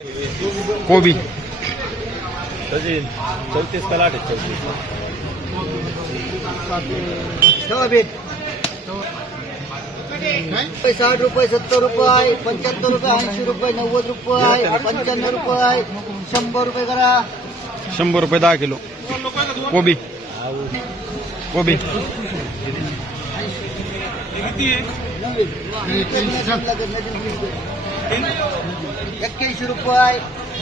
कोबी सचिन 34 का लाट आहे 60 रुपये 70 रुपये 75 रुपये 80 रुपये 90 रुपये 95 रुपये 100 रुपये करा 100 रुपये 10 किलो कोबी कोबी 81 रुपये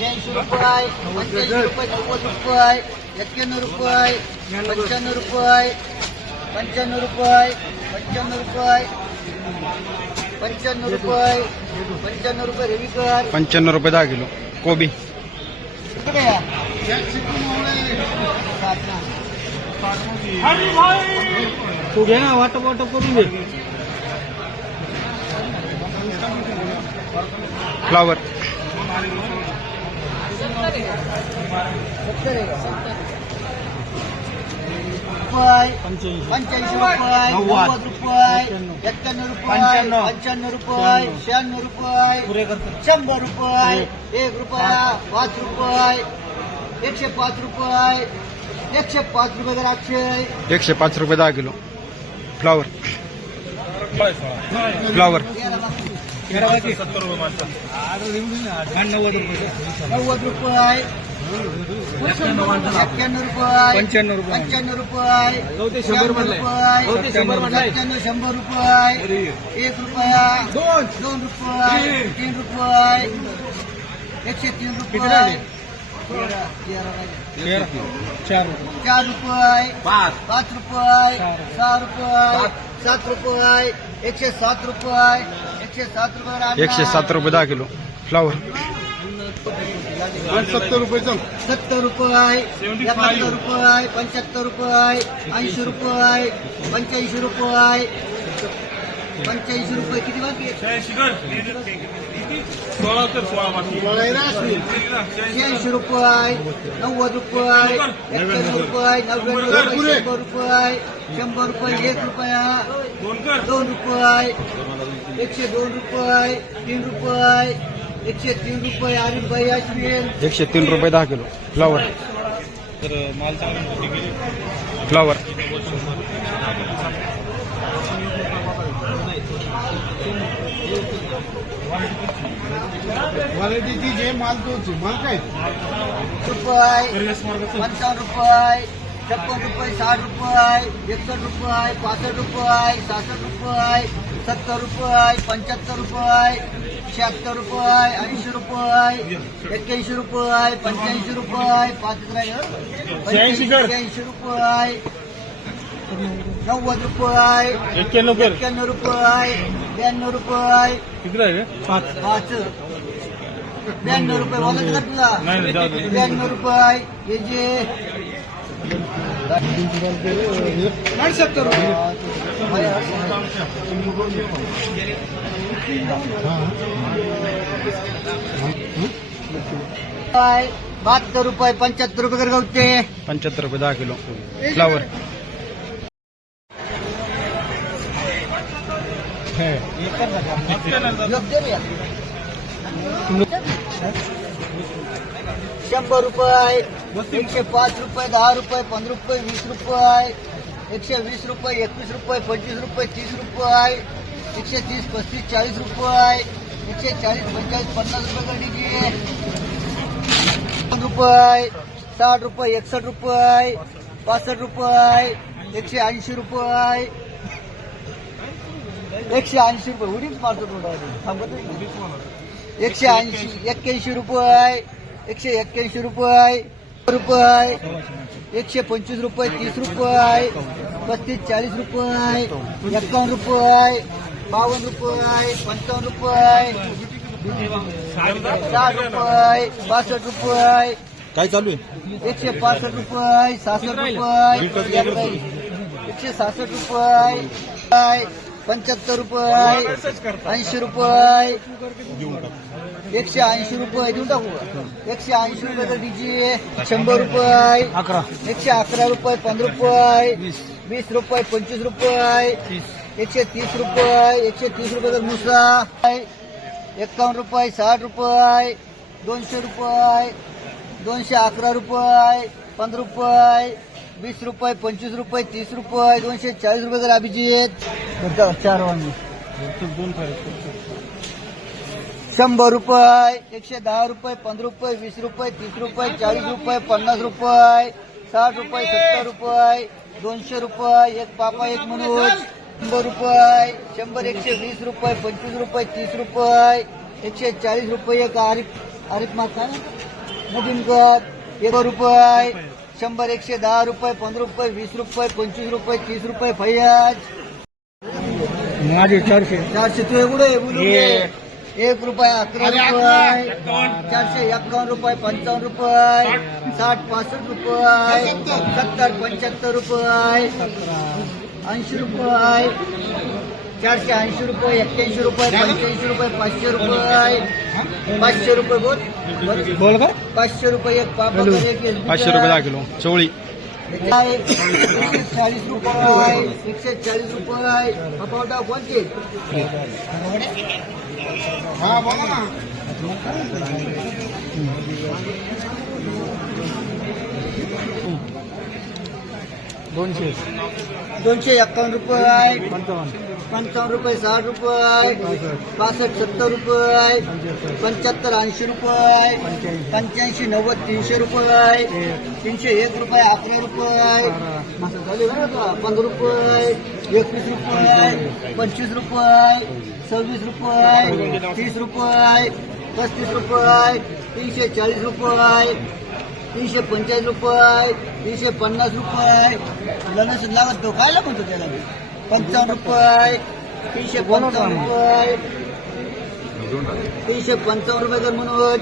82 रुपये 85 रुपये 90 रुपये 91 रुपये 95 रुपये 95 रुपये 95 रुपये 95 रुपये 95 रुपये रेवीकर 95 रुपये 10 किलो कोबी इकडे या. तू घे ना वाटप करून दे फ्लावर 85 रुपये 90 रुपये 91 रुपये 95 रुपये 96 रुपये 100 रुपये 1 रुपया 5 रुपये 105 रुपये 105 रुपये द्राक्षे 105 रुपये 10 किलो फ्लावर फ्लावर 70 रुपये माणसं 90 रुपये 90 रुपये 91 रुपये 95 रुपये 100 रुपये 100 रुपये 1 रुपया 2 रुपये 3 रुपये 103 रुपये 4 रुपये 5 रुपये 6 रुपये 7 रुपये 107 रुपये 107 रुपये 107 रुपये 10 किलो फ्लावर 70 रुपये 71 रुपये 75 रुपये 80 रुपये 85 रुपये 85 रुपये किती बाकी 86 रुपये 90 रुपये 91 रुपये 90 रुपये 100 रुपये 100 रुपये 1 रुपया 2 रुपये 102 रुपये 3 रुपये 103 रुपये आरिफ भाई अश्विन 103 रुपये 10 किलो फ्लावर तर माल चांगला फ्लावर क्वालिटीची जे माल तो माल काय रुपये 55 रुपये 56 रुपये 60 रुपये 61 रुपये 65 रुपये 66 रुपये 70 रुपये 75 रुपये 76 रुपये 80 रुपये 81 रुपये 85 रुपये 85 रुपये 90 रुपये 91 रुपये 92 रुपये किती आहे 5 92 रुपये बोलत का तुला नाही जाऊ दे 92 रुपये हे जे 70 रुपये 72 रुपये 75 रुपये कर गावते 75 रुपये 10 किलो फ्लावर योग्य रे 100 रुपये 105 रुपये 10 रुपये 15 रुपये 20 रुपये 120 रुपये 21 रुपये 25 रुपये 30 रुपये 130 35 40 रुपये 140 45 50 रुपये कर दीजिए रुपये 60 रुपये 61 रुपये 65 रुपये 180 रुपये 180 रुपये उडीच मारतो थांबत 180 81 रुपये 181 रुपये 125 रुपये 30 रुपये 35 40 रुपये 51 रुपये 52 रुपये 55 रुपये 60 रुपये 62 रुपये काय चालू आहे 165 रुपये 66 रुपये 166 रुपये 75 रुपये 80 रुपये 180 रुपये देऊन टाकू 180 रुपये तर दीजिए 100 रुपये 111 रुपये 15 रुपये 20 रुपये 25 रुपये 130 रुपये 130 रुपये तर मुसा 51 रुपये 60 रुपये 200 रुपये 211 रुपये 15 रुपये 20 रुपये 25 रुपये 30 रुपये 240 रुपये कर अभिजित 4 वाणी 100 रुपये 110 रुपये 15 रुपये 20 रुपये 30 रुपये 40 रुपये 50 रुपये 60 रुपये 70 रुपये 200 रुपये एक पापा एक मनोज 100 रुपये 100 120 रुपये 25 रुपये 30 रुपये 140 रुपये एक आरिफ माता नदीमकर 100 रुपये 100 110 रुपये 15 रुपये 20 रुपये 25 रुपये 30 रुपये फैयाज माझे 400 तू एवढे बोलू 1 रुपये 11 रुपये 451 रुपये 55 रुपये 60 65 रुपये 70 75 रुपये 80 रुपये 480 रुपये 81 रुपये 85 रुपये 500 रुपये 500 रुपये बोल का 500 रुपये एक पापा 500 रुपये 10 किलो चवळी 140 रुपये 140 रुपये पापा कोणते हा बोला ना 251 रुपये 55 रुपये 60 रुपये 65 70 रुपये 75 80 रुपये 85 90 300 रुपये 301 रुपये 11 रुपये 15 रुपये 21 रुपये 25 रुपये 26 रुपये 30 रुपये 35 रुपये 340 रुपये 345 रुपये 350 रुपये लणस लागत तो खायला म्हणतो त्याला 55 रुपये 355 रुपये 355 रुपये कर मनोज